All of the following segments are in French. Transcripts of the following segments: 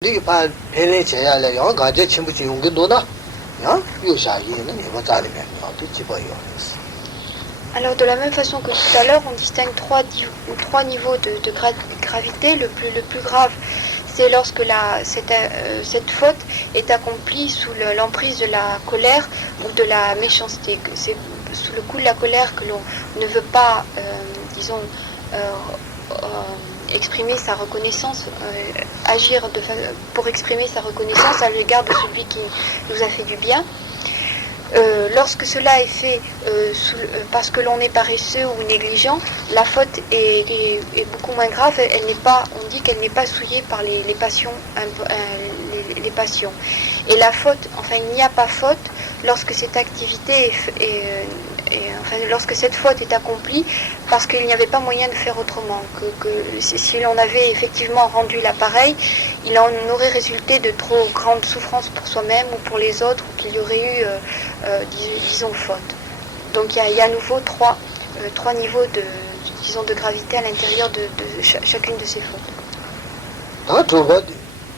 이게 봐 벨레 제야래 영 가제 침부지 용기도나 야 요샤이는 이거 자리면 어떻게 집어요. Alors de la même façon que tout à l'heure, on distingue trois niveaux de gravité. Le plus grave, c'est lorsque cette faute est accomplie sous l'emprise de la colère ou de la méchanceté. C'est sous le coup de la colère que l'on ne veut pas, exprimer sa reconnaissance, agir pour exprimer sa reconnaissance à l'égard de celui qui nous a fait du bien. Lorsque cela est fait parce que l'on est paresseux ou négligent, la faute est beaucoup moins grave. On dit qu'elle n'est pas souillée par les passions, les passions. Et la faute, enfin, il n'y a pas faute lorsque cette activité lorsque cette faute est accomplie, parce qu'il n'y avait pas moyen de faire autrement. Que si l'on avait effectivement rendu l'appareil, il en aurait résulté de trop grandes souffrances pour soi-même ou pour les autres, ou qu'il y aurait eu, disons, faute. Donc il y a à nouveau trois niveaux de gravité à l'intérieur de chacune de ces fautes.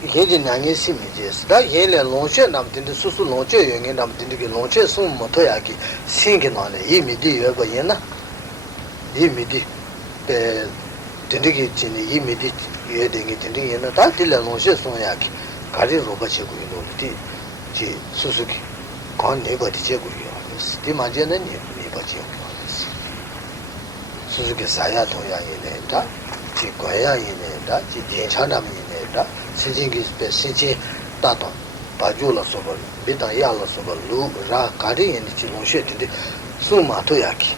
예지 나게 심이지스 다 예레 롱체 남든데 수수 롱체 영에 남든데 롱체 숨 못어야기 신게 나네 이 미디 여거 예나 이 미디 에 된디기 진이 이 미디 예딩이 된디 예나 다 딜레 롱체 숨야기 가리 로바치고 이노디 지 수수기 건 네버디 제고요 스티 마제는 네버지요 수수기 사야 도야이네다 지 거야이네다 지 괜찮남이네다 신진기 신진 따도 바줄로 소벌 비다야로 소벌 루라 가리엔 지롱셰데 수마토야기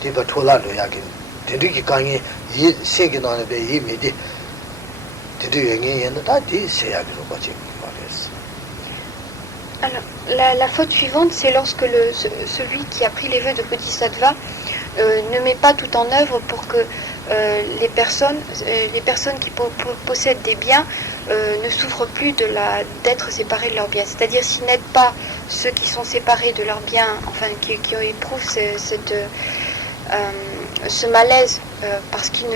디바톨라로야기 데리기 강이 이 세계나네 베이 미디 데리행에는 다디 세야기로 거지 말했어. Alors, la faute suivante, c'est lorsque celui qui a pris les vœux de Bodhisattva ne met pas tout en œuvre pour que les personnes qui possèdent des biens ne souffrent plus d'être séparés de leurs biens. C'est-à-dire s'ils n'aident pas ceux qui sont séparés de leurs biens, enfin qui éprouvent ce malaise parce qu'ils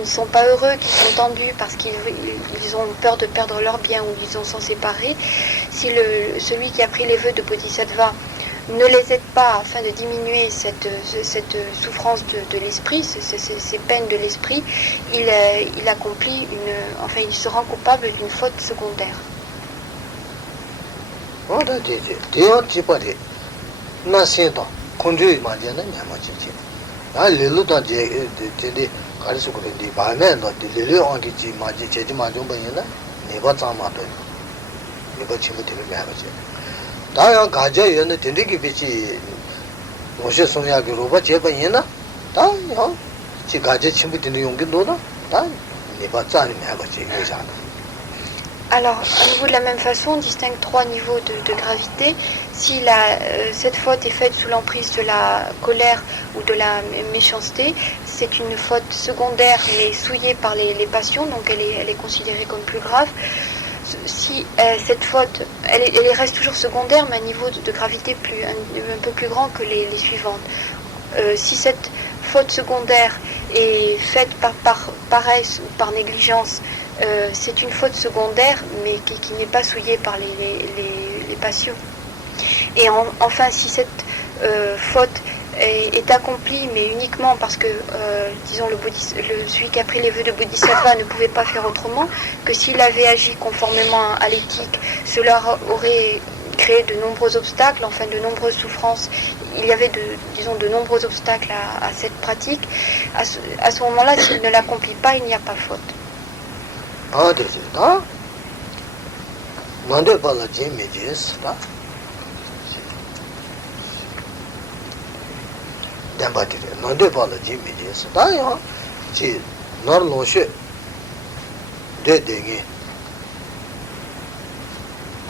ne sont pas heureux, qui sont tendus parce qu'ils ont peur de perdre leurs biens ou ils en sont séparés, si celui qui a pris les vœux de Bodhisattva ne les aide pas afin de diminuer cette souffrance de l'esprit, ces peines de l'esprit, il accomplit il se rend coupable d'une faute secondaire. 다야 가져연의 된디기 빛이 모셔 송야기 로바 제반이나 다요 지 가져 침부 되는 용기도나 다 네바 짜니 해가지 이거잖아. Alors, à nouveau de la même façon, on distingue trois niveaux de gravité. Si cette faute est faite sous l'emprise de la colère ou de la méchanceté, c'est une faute secondaire mais souillée par les passions, donc elle est considérée comme plus grave. Si cette faute, elle reste toujours secondaire, mais à un niveau de gravité un peu plus grand que les suivantes. Si cette faute secondaire est faite par paresse ou par négligence, c'est une faute secondaire, mais qui n'est pas souillée par les passions. Et enfin, si cette faute est accompli, mais uniquement parce que, disons, celui qui a pris les vœux de Bodhisattva ne pouvait pas faire autrement, que s'il avait agi conformément à l'éthique, cela aurait créé de nombreux obstacles, enfin de nombreuses souffrances. Il y avait de nombreux obstacles à cette pratique. À ce moment-là, s'il ne l'accomplit pas, il n'y a pas faute. Ah, d'accord. Nande bala jemejes, là. 담바티레 논데 발라지 미디스 다요 지 너르노셰 데데게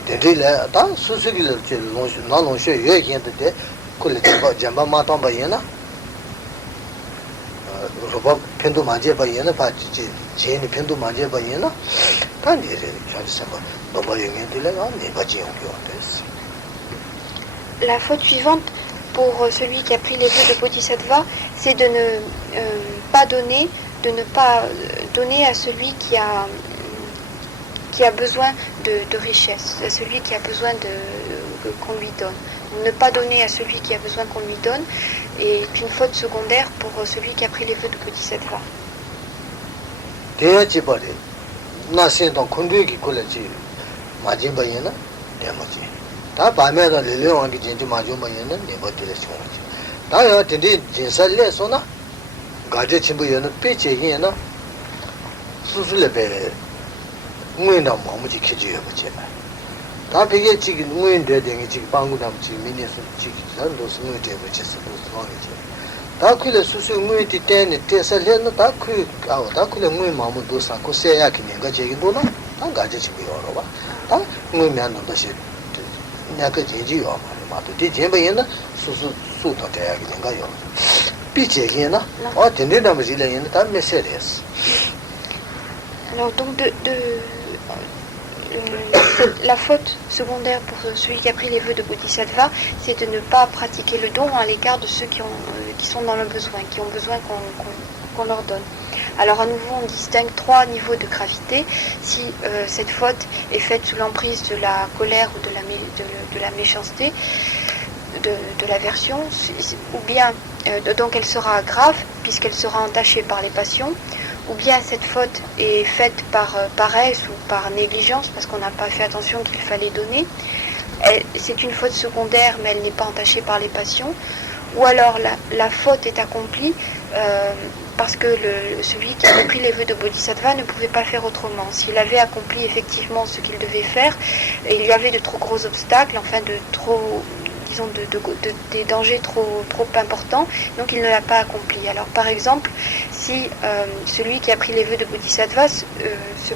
데딜레 다 수수기를 제 너르노셰 예겐데 콜레 잠바 마탄 바이나 로바 펜도 마제 바이나 바지 제니 펜도 마제 바이나 단디레 자리사바 노바용엔딜레가 네바지 용교데스. La faute suivante pour celui qui a pris les vœux de Bodhisattva, c'est de ne pas donner à celui qui a qui a besoin de richesse, à celui qui a besoin qu'on lui donne. Ne pas donner à celui qui a besoin qu'on lui donne est une faute secondaire pour celui qui a pris les vœux de Bodhisattva. 다 되게 지금 응원돼 되게 지금 방구담 지금 미니스 지금 산도 스무 되고 있어. 다 그래 수수 응원이 때는 때살려는 다그 다 그래 응원 마음도 쌓고 세야 그냥 거 저기 도나 안 가지 지금 여러 봐. 다 응원면 것이 내가 제지요 말도 대제배는 수수 수도 돼야 그냥 가요. 비제기나 된다면 지래는 다 메시지스. Alors donc la faute secondaire pour celui qui a pris les vœux de Bodhisattva, c'est de ne pas pratiquer le don à l'égard de ceux qui sont dans le besoin, qui ont besoin qu'on leur donne. Alors à nouveau, on distingue 3 niveaux de gravité. Si cette faute est faite sous l'emprise de la colère ou de la méchanceté, de l'aversion, ou bien donc elle sera grave puisqu'elle sera entachée par les passions, ou bien cette faute est faite par paresse ou par négligence parce qu'on n'a pas fait attention qu'il fallait donner. C'est une faute secondaire mais elle n'est pas entachée par les passions. Ou alors la faute est accomplie parce que celui qui avait pris les vœux de Bodhisattva ne pouvait pas faire autrement. S'il avait accompli effectivement ce qu'il devait faire, il y avait de trop gros obstacles, enfin des dangers trop importants, donc il ne l'a pas accompli. Alors par exemple, si celui qui a pris les vœux de Bodhisattva se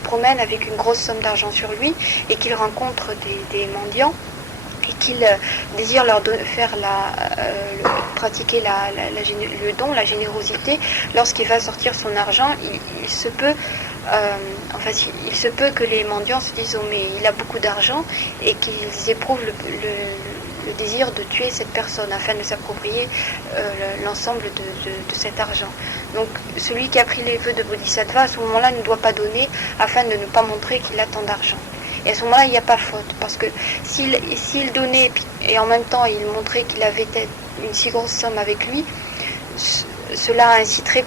promène avec une grosse somme d'argent sur lui et qu'il rencontre des mendiants et qu'il désire leur faire pratiquer le don, la générosité, lorsqu'il va sortir son argent, il se peut que les mendiants se disent « oh mais il a beaucoup d'argent » et qu'ils éprouvent le désir de tuer cette personne afin de s'approprier l'ensemble de cet argent. Donc celui qui a pris les vœux de Bodhisattva à ce moment-là ne doit pas donner afin de ne pas montrer qu'il a tant d'argent. Et à ce moment-là, il n'y a pas faute, parce que s'il donnait et en même temps il montrait qu'il avait une si grosse somme avec lui, cela inciterait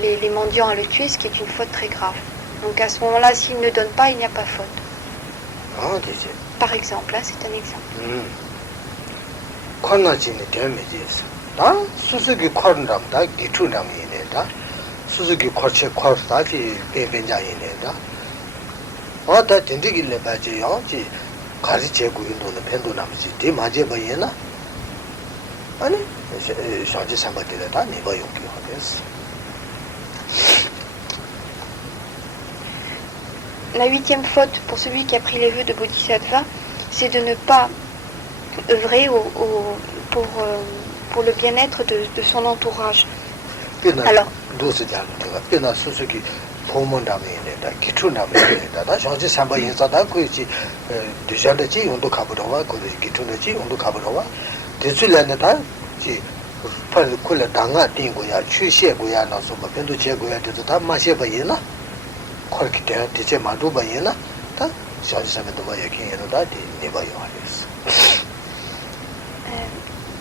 les mendiants à le tuer, ce qui est une faute très grave. Donc à ce moment-là, s'il ne donne pas, il n'y a pas faute. Par exemple, là c'est un exemple. 권나진이 되면서 다 수수기 권람다 기초남이네다 수수기 권체 권다지 배변자이네다 어다 된디길래 봐지요 지 가르쳐 구인도는 펜도남지 디 맞아 봐이나 아니 샤지 삼바데다 네버 용기 하겠어. La 8e faute pour celui qui a pris les vœux de Bodhisattva, c'est de ne pas œuvrer pour le bien-être de son entourage. Alors,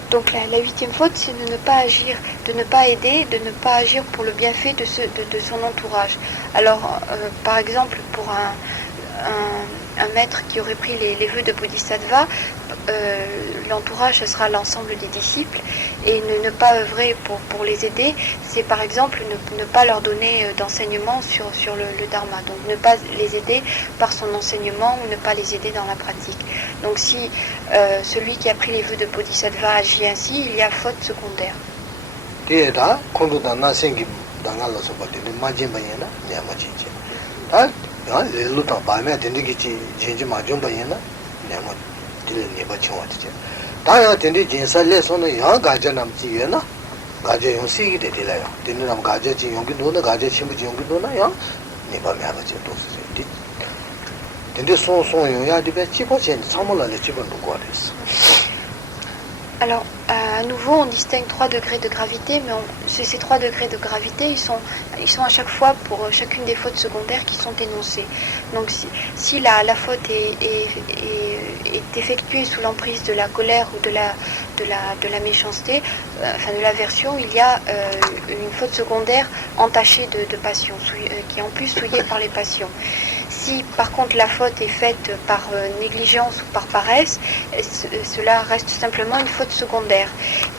donc la 8e faute, c'est de ne pas agir, de ne pas aider, de ne pas agir pour le bienfait de son entourage. Alors, par exemple, pour un maître qui aurait pris les vœux de Bodhisattva, l'entourage, ce sera l'ensemble des disciples, et ne pas œuvrer pour les aider, c'est par exemple ne pas leur donner d'enseignement sur le dharma, donc ne pas les aider par son enseignement ou ne pas les aider dans la pratique. Donc si celui qui a pris les vœux de Bodhisattva agit ainsi, il y a faute secondaire. Alors, À nouveau, on distingue 3 degrés de gravité, mais ces 3 degrés de gravité, ils sont à chaque fois pour chacune des fautes secondaires qui sont énoncées. Donc si la faute est effectuée sous l'emprise de la colère ou de la méchanceté, enfin de l'aversion, il y a une faute secondaire entachée de passion, qui est en plus souillée par les passions. Si par contre la faute est faite par négligence ou par paresse, cela reste simplement une faute secondaire.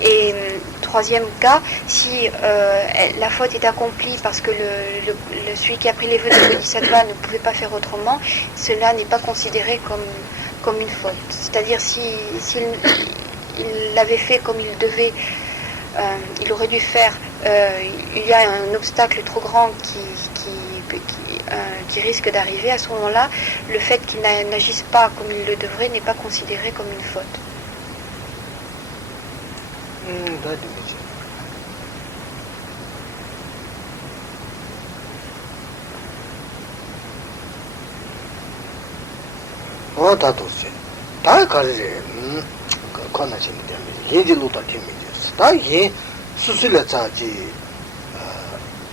Et troisième cas, si la faute est accomplie parce que celui qui a pris les vœux de Bodhisattva ne pouvait pas faire autrement, cela n'est pas considéré comme une faute. C'est-à-dire s'il l'avait fait comme il devait, il aurait dû faire, il y a un obstacle trop grand qui risque d'arriver, à ce moment-là, le fait qu'il n'agisse pas comme il le devrait n'est pas considéré comme une faute.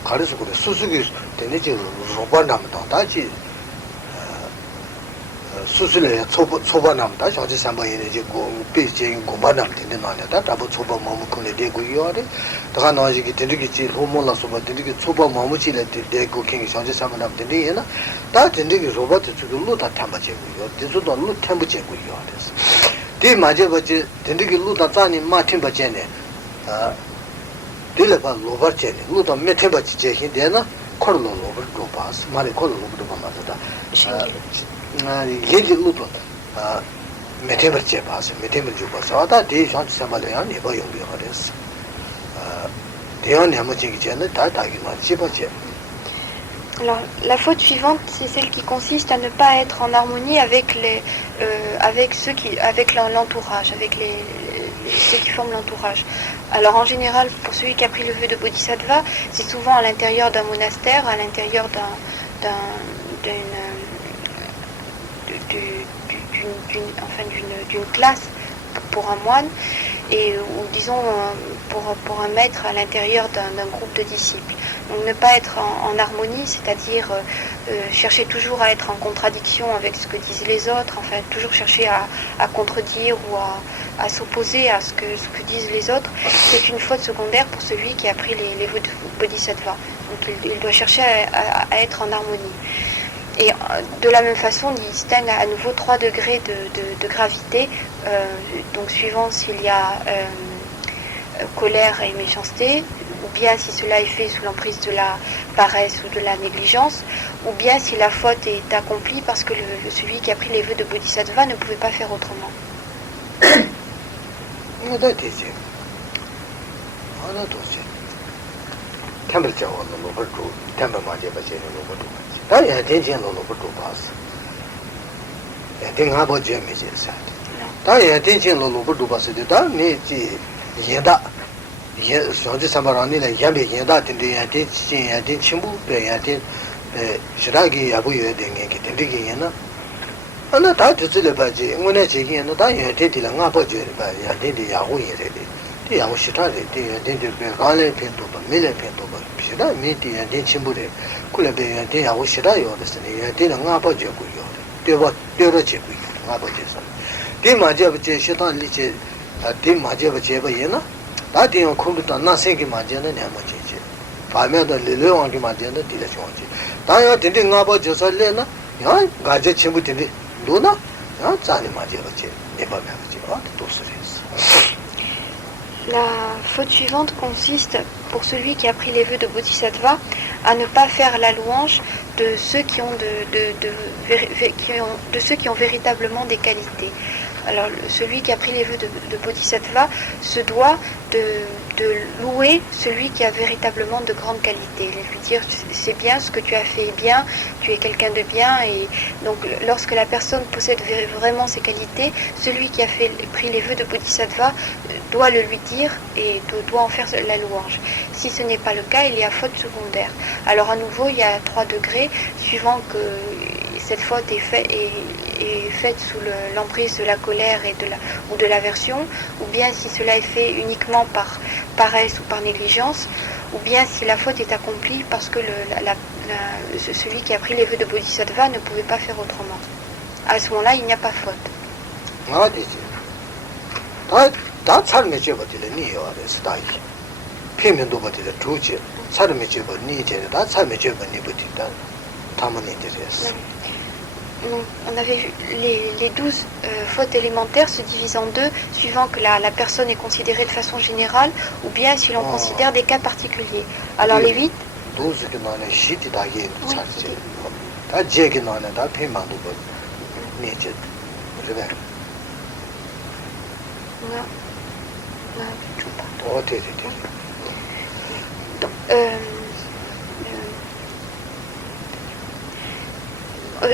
가르스고래 수수기 되는지 로바남다 다지 수술에 초반남다 저지 삼바에 이제 비제 고반남 되는 말이다 다보 초반 마무콘에 되고 요래 다가 나지기 되는지 호모라 소바 되는지 초반 마무치래 되고 킹이 저지 삼바남 되는이나 다 되는지 로봇 주로 다 탐바제고요 대소도 루 탐바제고요 그래서 대 맞아버지 되는지 루다 자니 마팀바제네 딜레바 로버체네 루다 메테바치 제힌데나 콜로 로버 로바스 마레 콜로 로버 로바마다 얘기 루도 메테바체 바스 메테바체 바스 아다 대션 삼발이야 네바 용비 하레스 대원 해모지기 전에 다 다기만 집어제. Alors, la faute suivante, c'est celle qui consiste à ne pas être en harmonie avec l'entourage, avec ceux qui forment l'entourage. Alors, en général, pour celui qui a pris le vœu de Bodhisattva, c'est souvent à l'intérieur d'un monastère, à l'intérieur d'une classe pour un moine, ou disons pour un maître à l'intérieur d'un groupe de disciples. Donc ne pas être en harmonie, c'est-à-dire chercher toujours à être en contradiction avec ce que disent les autres, enfin toujours chercher à contredire ou à s'opposer à ce que disent les autres, c'est une faute secondaire pour celui qui a pris les vœux de Bodhisattva. Donc il doit chercher à être en harmonie. Et de la même façon, on distingue à nouveau 3 degrés de gravité, donc suivant s'il y a colère et méchanceté, ou bien si cela est fait sous l'emprise de la paresse ou de la négligence, ou bien si la faute est accomplie parce que celui qui a pris les vœux de Bodhisattva ne pouvait pas faire autrement. 저지 삼바라니는 야베 연다 된데 야데 진 야데 친구 배 야데 시라기 야부여 된게 된게 yana ana da zile baji ngone jigi yana da yade de nga bo je ba yade de yahu yere de de yahu shita de de be gale pe to ba mele pe to ba shida me de yade chimbu de kule be yade yahu shita yo de se yade nga bo je ku yo de ba de ro je ku nga bo je sa de ma je ba je shita li je de ma je ba je ba yana 다 대용 컴퓨터 나생기 맞잖아 내가 뭐지 밤에도 레레왕기 맞잖아 뒤에 좋지 다야 된데 나버 저설래나 야 가제 친구 된데 누나 야 자네 맞아버지 내 밤에 하지 또 소리했어. La faute suivante consiste, pour celui qui a pris les vœux de Bodhisattva, à ne pas faire la louange de ceux qui ont de ceux qui ont véritablement des qualités. Alors, celui qui a pris les vœux de Bodhisattva se doit de louer celui qui a véritablement de grandes qualités. Lui dire, c'est bien ce que tu as fait bien, tu es quelqu'un de bien. Et donc, lorsque la personne possède vraiment ces qualités, celui qui a pris les vœux de Bodhisattva doit le lui dire et doit en faire la louange. Si ce n'est pas le cas, il y a faute secondaire. Alors, à nouveau, il y a 3 degrés, suivant que cette faute est faite sous l'emprise de la colère ou de l'aversion, ou bien si cela est fait uniquement par paresse ou par négligence, ou bien si la faute est accomplie parce que celui qui a pris les vœux de Bodhisattva ne pouvait pas faire autrement. À ce moment-là, il n'y a pas faute. On avait vu les 12 fautes élémentaires se divisent en deux, suivant que la personne est considérée de façon générale, ou bien si l'on considère des cas particuliers. Alors les 8...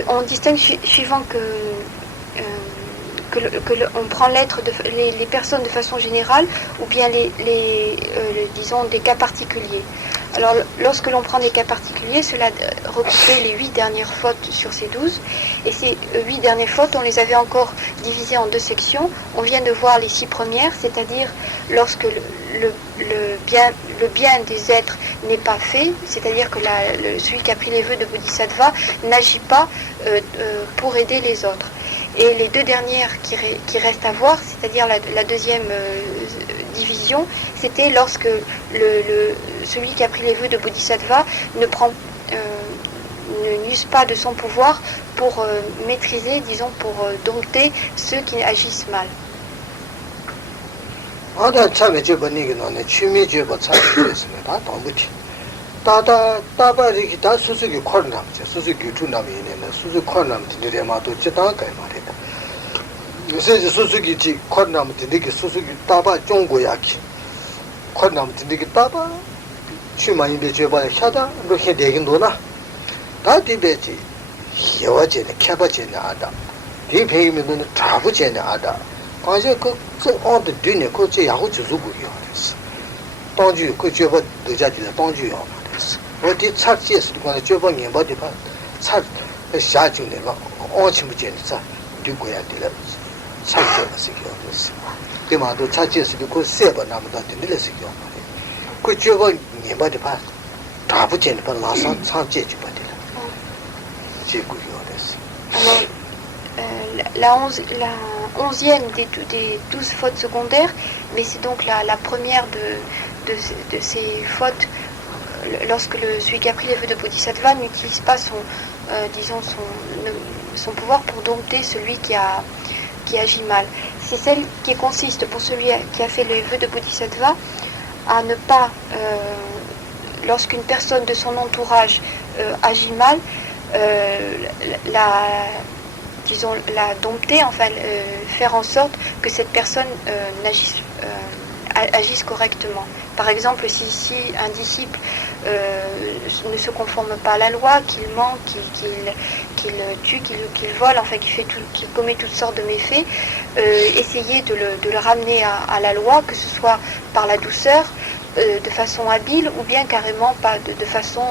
on distingue suivant on prend les personnes de façon générale ou bien disons des cas particuliers. Alors lorsque l'on prend des cas particuliers, cela recoupait les 8 dernières fautes sur ces 12, et ces 8 dernières fautes, on les avait encore divisées en 2 sections. On vient de voir les 6 premières, c'est-à-dire lorsque le bien des êtres n'est pas fait, c'est-à-dire que celui qui a pris les vœux de Bodhisattva n'agit pas pour aider les autres. Et les 2 dernières qui restent à voir, c'est-à-dire la deuxième division, c'était lorsque celui qui a pris les vœux de Bodhisattva ne n'use pas de son pouvoir pour maîtriser, disons, pour dompter ceux qui agissent mal. La 11e des 12 fautes secondaires, mais c'est donc la première de ces fautes, lorsque celui qui a pris les vœux de Bodhisattva n'utilise pas son pouvoir pour dompter celui qui agit mal. C'est celle qui consiste pour celui qui a fait les vœux de Bodhisattva à ne pas, lorsqu'une personne de son entourage agit mal, la dompter, enfin faire en sorte que cette personne agisse correctement. Par exemple, si un disciple ne se conforme pas à la loi, qu'il ment, qu'il tue, qu'il vole, enfin qu'il commet toutes sortes de méfaits, essayer de le ramener à la loi, que ce soit par la douceur, de façon habile, ou bien carrément pas de façon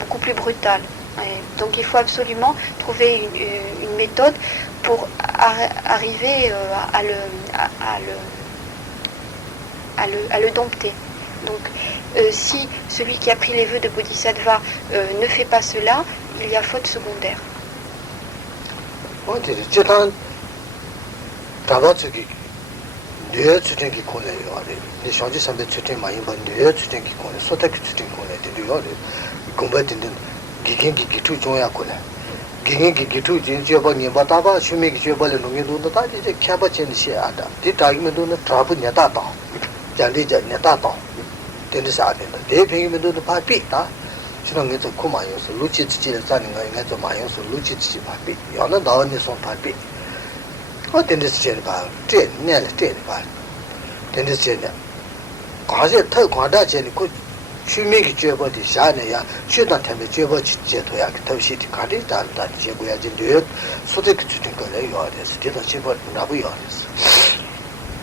beaucoup plus brutale. Et donc il faut absolument trouver une méthode pour arriver à le dompter. Donc si celui qui a pris les vœux de Bodhisattva ne fait pas cela, il y a faute secondaire.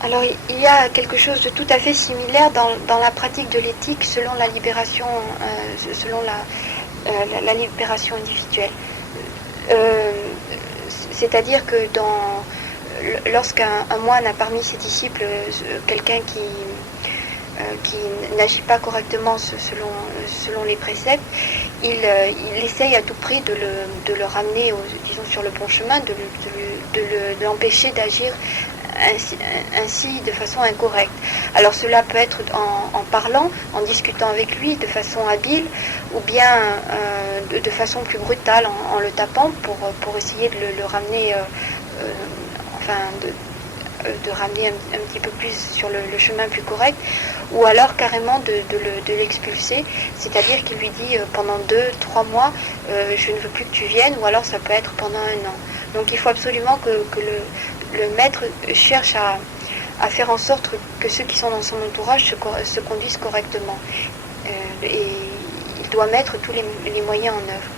Alors il y a quelque chose de tout à fait similaire dans la pratique de l'éthique selon la libération, la libération individuelle. C'est-à-dire que lorsqu'un moine a parmi ses disciples quelqu'un qui n'agit pas correctement selon les préceptes, il essaye à tout prix de le ramener, disons, sur le bon chemin, de l'empêcher d'agir ainsi de façon incorrecte. Alors cela peut être en parlant, en discutant avec lui de façon habile, ou bien de façon plus brutale, en le tapant pour essayer de le ramener, de ramener un petit peu plus sur le chemin plus correct, ou alors carrément de l'expulser, c'est-à-dire qu'il lui dit pendant 2-3 mois je ne veux plus que tu viennes, ou alors ça peut être pendant 1 an. Donc il faut absolument que le maître cherche à faire en sorte que ceux qui sont dans son entourage se conduisent correctement, et il doit mettre tous les moyens en œuvre.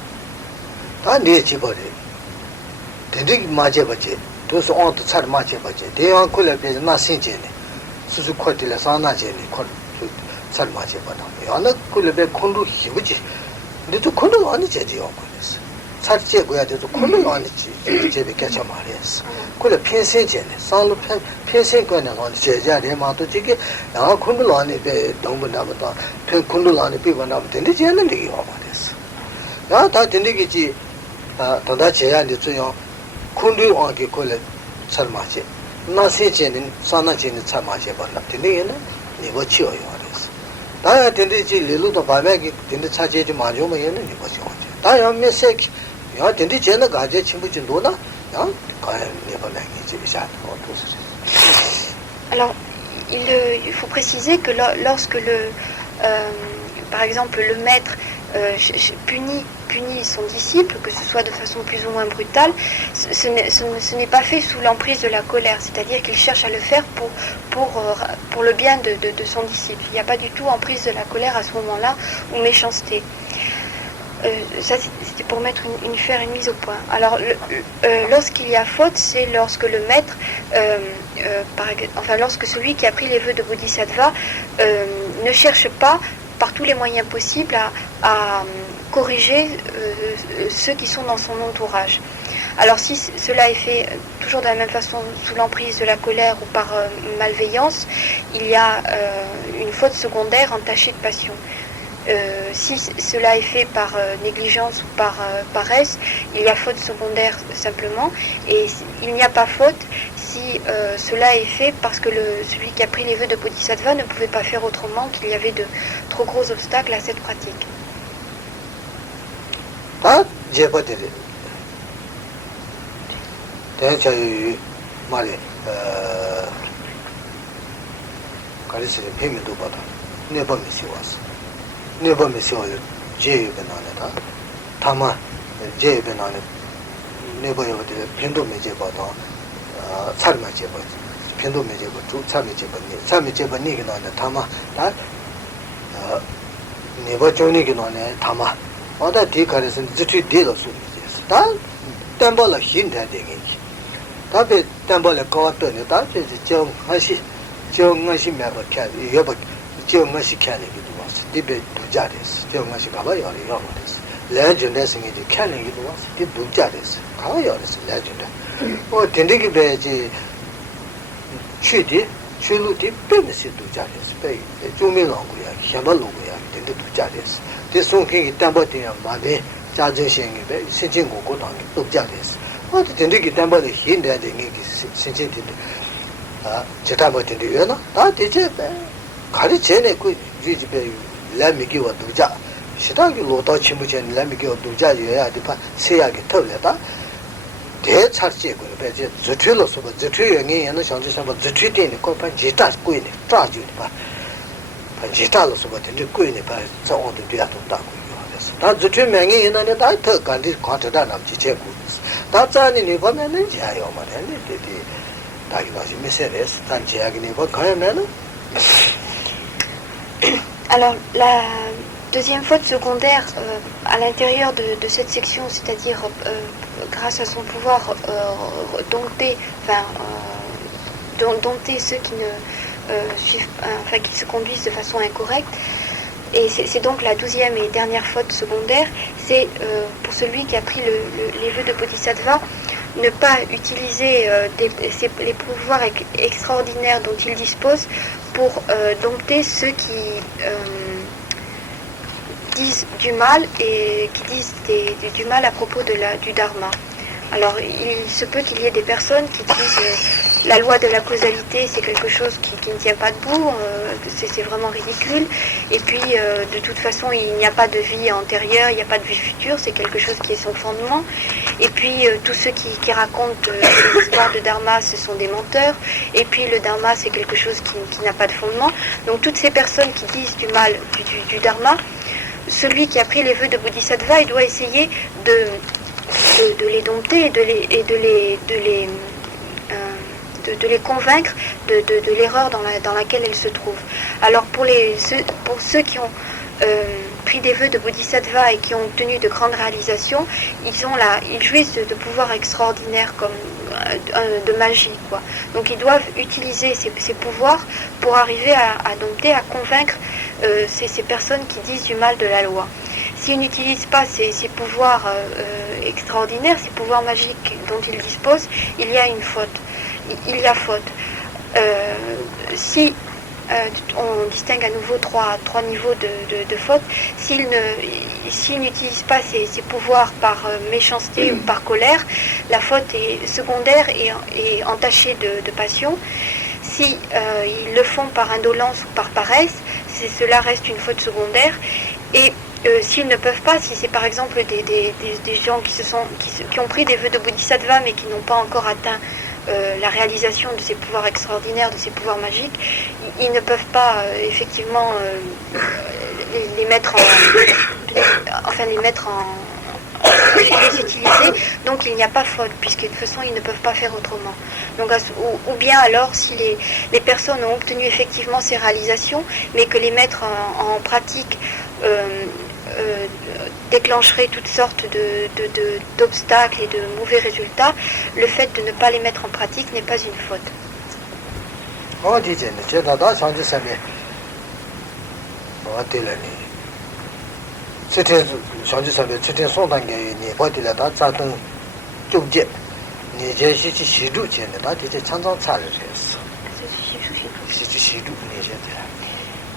도서 온도 잘 맞게 봐지. 대왕 콜레베 마신제네. 수수 코딜라 사나제네. 잘 맞게 봐다. 야나 콜레베 콘도 희부지. 근데 또 콘도 아니 제디요 그랬어. 살제 고야 돼도 콘도 아니지. 제베 깨쳐 말했어. 콜레 펜세제네. 상로 펜세 거는 아니 제자리 마도 지게 야 콘도 아니 베 너무 나보다 펜 콘도 아니 비고 나면 되는데 제는 되게 와 말했어. 야다 된대기지. 더다 제야인데 좀 kundu angi kole charmache nasi cheni sana cheni charmache barla tene yana nigo chiyo yoris daya tende chi lilu to babagi tende chache chi manjo ma yana nigo chiyo daya me sek ya tende chena gaje chimbu chindo na ya kaya nigo langi chi bishat. Alors il faut préciser que lorsque par exemple le maître punit son disciple, que ce soit de façon plus ou moins brutale, ce n'est pas fait sous l'emprise de la colère, c'est-à-dire qu'il cherche à le faire pour le bien de son disciple. Il n'y a pas du tout emprise de la colère à ce moment-là, ou méchanceté. Ça, c'était pour faire une mise au point. Alors, lorsqu'il y a faute, c'est lorsque le maître, lorsque celui qui a pris les vœux de Bodhisattva ne cherche pas par tous les moyens possibles à corriger ceux qui sont dans son entourage. Alors si cela est fait toujours de la même façon, sous l'emprise de la colère ou par malveillance, il y a une faute secondaire entachée de passion. Si cela est fait par négligence ou par paresse, il y a faute secondaire simplement, et il n'y a pas faute si cela est fait parce que celui qui a pris les vœux de Bodhisattva ne pouvait pas faire autrement, qu'il y avait de trop gros obstacles à cette pratique. 네번 미셔요. 제베나네다. 타마 제베나네. 네번여들 펜도 메제바다. 살마 제바. 펜도 메제바. 주 참이 제바니. 참이 제바니 기나네 타마. 다 네번 조니 기나네 타마. 어다 디카레스 지트 데로 수리스. 다 템벌라 힌데 되게. 다베 템벌라 거왔더니 다베 좀 하시 매버 캬. 여버 좀 하시 캬네. 디베 두자데스 정말시 가봐요 이러면서 레전드 생기지 캔이기도 와서 디 두자데스 가봐요 레전드 된대기 배지 취루디 변시 두자데스 배 조미랑고야 샤발로고야 된대 두자데스 디 송킹이 담버디야 마베 자정생이 배 신진고고 당이 두자데스 된대기 담버디 힌데데 니기 신진디 제타버디데 요나 대체 가리 전에 그 지지배 라미기와 두자 시다기 로다 침부전 라미기와 두자 요야디파 세야기 털려다 대차지 그 배제 저틀로서 저틀이 얘는 상주 상바 저틀이 거판 지타 꾸이네 짜주니 봐 반지타로서 같은데 꾸이네 봐 저어도 뒤야도 따고 요래서 다 저틀 명이 얘는 다더 간디 과터다 남지 제고 다 짜니 보면은 지야요 말하네 되게 다기가지 메세레스 단지야기니 봐 가면은. Alors, la deuxième faute secondaire à l'intérieur de cette section, c'est-à-dire grâce à son pouvoir dompter ceux qui ne suivent, qui se conduisent de façon incorrecte, et c'est donc la 12e et dernière faute secondaire, c'est pour celui qui a pris les vœux de Bodhisattva ne pas utiliser les pouvoirs extraordinaires dont il dispose pour dompter ceux qui disent du mal et qui disent du mal à propos du dharma. Alors, il se peut qu'il y ait des personnes qui disent la loi de la causalité, c'est quelque chose qui ne tient pas debout, c'est vraiment ridicule. Et puis, de toute façon, il n'y a pas de vie antérieure, il n'y a pas de vie future, c'est quelque chose qui est son fondement. Et puis, tous ceux qui racontent l'histoire de dharma, ce sont des menteurs. Et puis, le dharma, c'est quelque chose qui n'a pas de fondement. Donc, toutes ces personnes qui disent du mal du dharma, celui qui a pris les vœux de Bodhisattva, il doit essayer de les dompter et de les convaincre de l'erreur dans laquelle elles se trouvent. Alors pour ceux qui ont pris des vœux de Bodhisattva et qui ont obtenu de grandes réalisations, ils jouissent de pouvoirs extraordinaires comme de magie, quoi. Donc ils doivent utiliser ces pouvoirs pour arriver à dompter, à convaincre ces personnes qui disent du mal de la loi. S'ils n'utilisent pas ces pouvoirs extraordinaires, ces pouvoirs magiques dont ils disposent, il y a une faute. Il y a faute. Si on distingue à nouveau trois niveaux de faute, s'ils n'utilisent pas ces pouvoirs par méchanceté ou par colère, la faute est secondaire et entachée de passion. Si ils le font par indolence ou par paresse, cela reste une faute secondaire. Et s'ils ne peuvent pas, si c'est par exemple des gens qui ont pris des vœux de Bodhisattva mais qui n'ont pas encore atteint la réalisation de ces pouvoirs extraordinaires, de ces pouvoirs magiques, ils ne peuvent pas effectivement les utiliser, donc il n'y a pas faute, puisque de toute façon ils ne peuvent pas faire autrement. Donc, ou bien alors si les personnes ont obtenu effectivement ces réalisations, mais que les mettre en pratique déclencherait toutes sortes d'obstacles et de mauvais résultats, le fait de ne pas les mettre en pratique n'est pas une faute.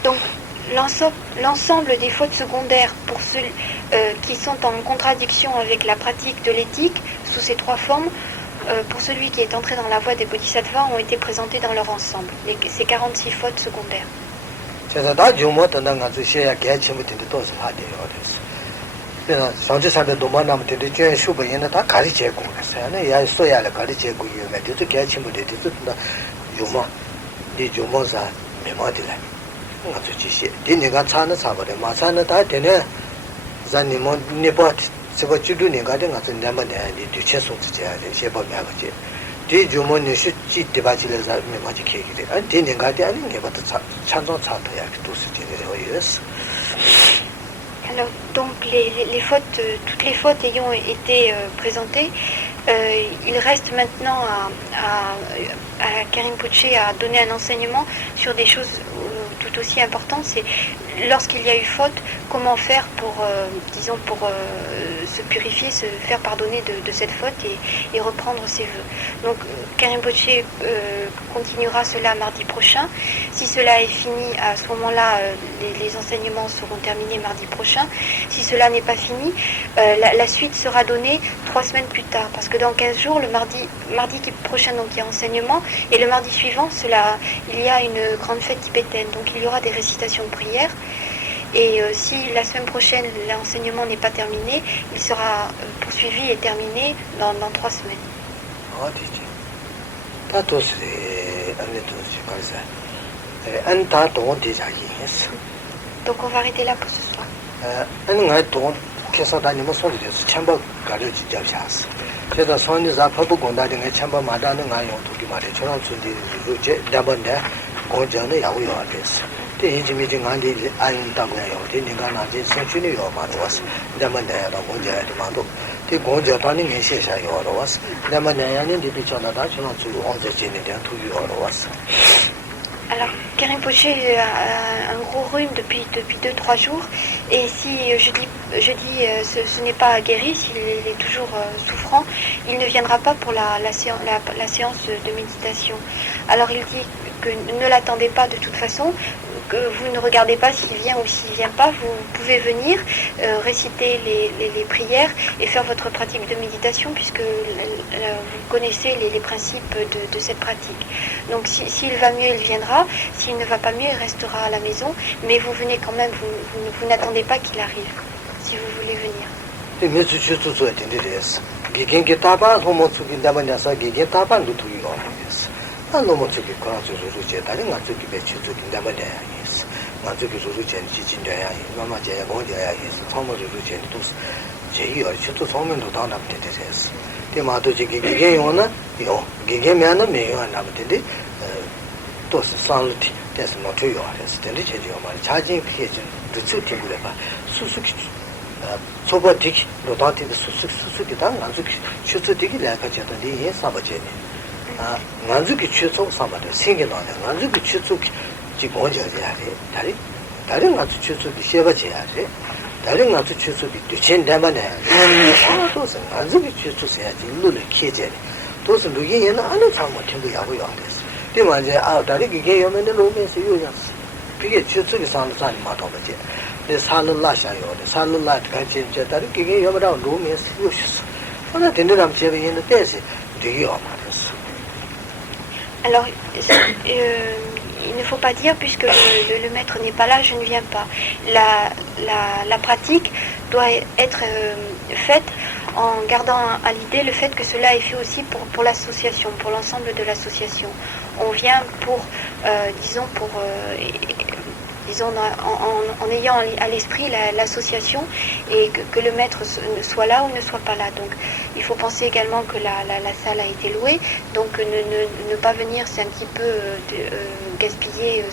Donc l'ensemble des fautes secondaires pour ceux qui sont en contradiction avec la pratique de l'éthique, sous ces trois formes, pour celui qui est entré dans la voie des bodhisattvas, ont été présentées dans leur ensemble, ces 46 fautes secondaires. Alors, donc les fautes, toutes les fautes ayant été présentées, il reste maintenant à Karim Poche à donner un enseignement sur des choses tout aussi importantes. C'est lorsqu'il y a eu faute, comment faire pour se purifier, se faire pardonner de cette faute et reprendre ses vœux. Donc Karim Poche continuera cela mardi prochain. Si cela est fini, à ce moment-là, les enseignements seront terminés mardi prochain. Si cela n'est pas fini, la suite sera donnée 3 semaines plus tard, parce que dans 15 jours, le mardi prochain, donc il y a enseignement, et le mardi suivant, il y a une grande fête tibétaine, donc il y aura des récitations de prières. Et si la semaine prochaine l'enseignement n'est pas terminé, il sera poursuivi et terminé dans 3 semaines. Donc on va arrêter là pour ce soir. Alors, Karim Poché a un gros rhume depuis 2-3 jours. Et si je dis ce n'est pas guéri, s'il est toujours souffrant, il ne viendra pas pour la séance de méditation. Alors, il dit que ne l'attendez pas de toute façon, que vous ne regardez pas s'il vient ou s'il ne vient pas. Vous pouvez venir réciter les prières et faire votre pratique de méditation, puisque vous connaissez les principes de cette pratique. Donc, s'il va mieux, il viendra. S'il ne va pas mieux, il restera à la maison. Mais vous venez quand même, vous n'attendez pas qu'il arrive, si vous voulez venir. 소바틱 로다티도 수수기다 만족이 추수되기 내가지던데 예 사바제네 아 만족이 추수 사바데 생겨나네 만족이 추수 지금 언제야 돼 다른 만족 추수기 쉐바제야 돼 다른 만족 추수기 되친다만에 도스 만족이 추수해야지 일로를 키제네 도스 루기에는 아는 참고 전부 야고요 됐어 되면 이제 다른 게 요면은 로면서 요였어 그게 추수기 상상이 맞아버지 살을라 샤요 살을라 같이 저다리 그게 여러분 로미스 요시스 하나 된다면 제가 있는 때에 되게 어마어마했어. Alors, il ne faut pas dire, puisque le maître n'est pas là, je ne viens pas. La pratique doit être faite en gardant à l'idée le fait que cela est fait aussi pour l'association, pour l'ensemble de l'association. On vient pour, en ayant à l'esprit l'association et que le maître soit là ou ne soit pas là. Donc il faut penser également que la salle a été louée, donc ne pas venir, c'est un petit peu gaspiller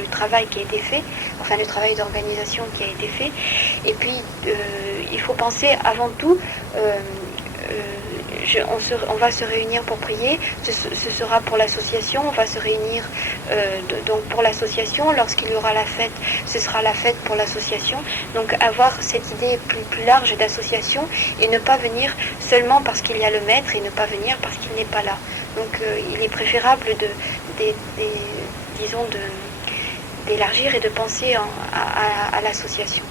le travail qui a été fait, enfin le travail d'organisation qui a été fait. Et puis il faut penser avant tout, on va se réunir pour prier, ce sera pour l'association, on va se réunir donc pour l'association, lorsqu'il y aura la fête, ce sera la fête pour l'association. Donc avoir cette idée plus large d'association et ne pas venir seulement parce qu'il y a le maître et ne pas venir parce qu'il n'est pas là. Donc il est préférable d'élargir et de penser à l'association.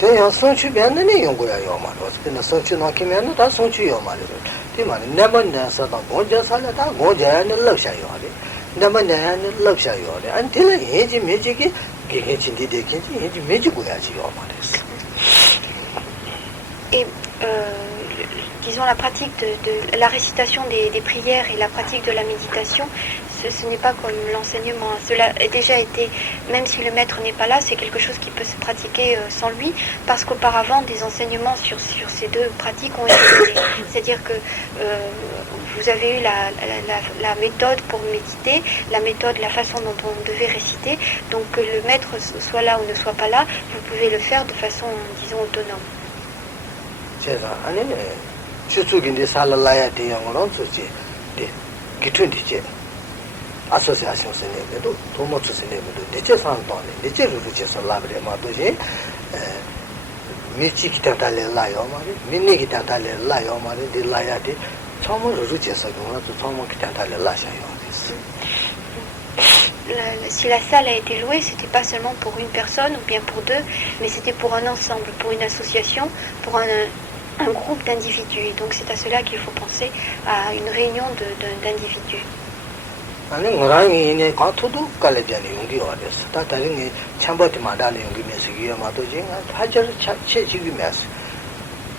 대야 성취변은 연구야 말로. 근데 성취 나기면은 다 성취요 말이야. 뒤만 내만나서다 고자 살다 고자는 럽샤요. 내만나는 럽샤요. 안텔은 해지 매지기 게게 진디되겠지. 해지 매지고야지요 말이야. Et disons la pratique de la récitation des prières et la pratique de la méditation, ce n'est pas comme l'enseignement. Cela a déjà été, même si le maître n'est pas là, c'est quelque chose qui peut se pratiquer sans lui, parce qu'auparavant des enseignements sur ces deux pratiques ont été donnés. C'est-à-dire que vous avez eu la méthode pour méditer, la méthode, la façon dont on devait réciter. Donc que le maître soit là ou ne soit pas là, vous pouvez le faire de façon, disons, autonome. C'est ça. 추수긴데 살라야 대양으로 소지 기춘디제 association sénégalais 도모 sénégalais 대체 상도네 대체 루르제 살라브레 마도제 미치 기타달레 라요 말이 미니 기타달레 라요 말이 딜라야데 처음 루르제 사고나 처음 기타달레 라샤요. Si la salle a été louée, c'était pas seulement pour une personne ou bien pour deux, mais c'était pour un ensemble, pour une association, pour un groupe d'individus. Et donc c'est à cela qu'il faut penser, à une réunion d'individus. 아니 뭐라이네 가토도 깔려잖아요. 용기 어디서 다 다른 참버티마다는 용기 메시기야 마도지 하저 체지기면서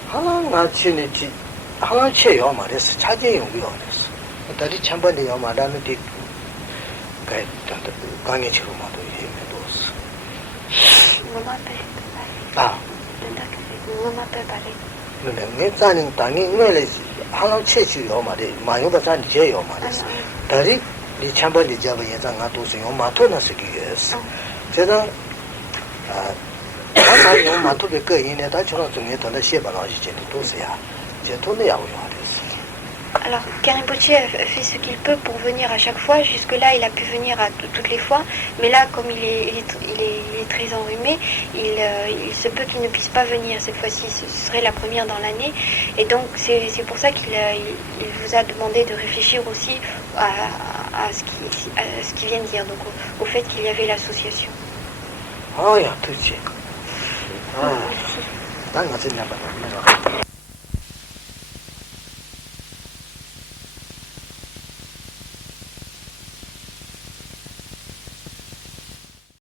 하나 치네지 하나 체요 말해서 차제 용기 어디서 다리 참버리요 말하는 뒤 강의 치료 마도지 메도스 아 근데 내가는 당이 왜래 하나 체지요 말해 마요가 산 제요 말해서 다리 이 참번이 잡아 예상아 도스요 마토나스기에서 제가 아까 요 마토베 거 이내다 저런 중에 더 시에 받아지지 도스야 제 돈을 야고요 그래서 Alors, Karimpoche fait ce qu'il peut pour venir à chaque fois. Jusque-là, il a pu venir à toutes les fois. Mais là, comme il est très enrhumé, il se peut qu'il ne puisse pas venir. Cette fois-ci, ce serait la première dans l'année. Et donc, c'est pour ça qu'il vous a demandé de réfléchir aussi à ce qu'il vient de dire, donc au fait qu'il y avait l'association. Ah, il y a tout ça. Ah,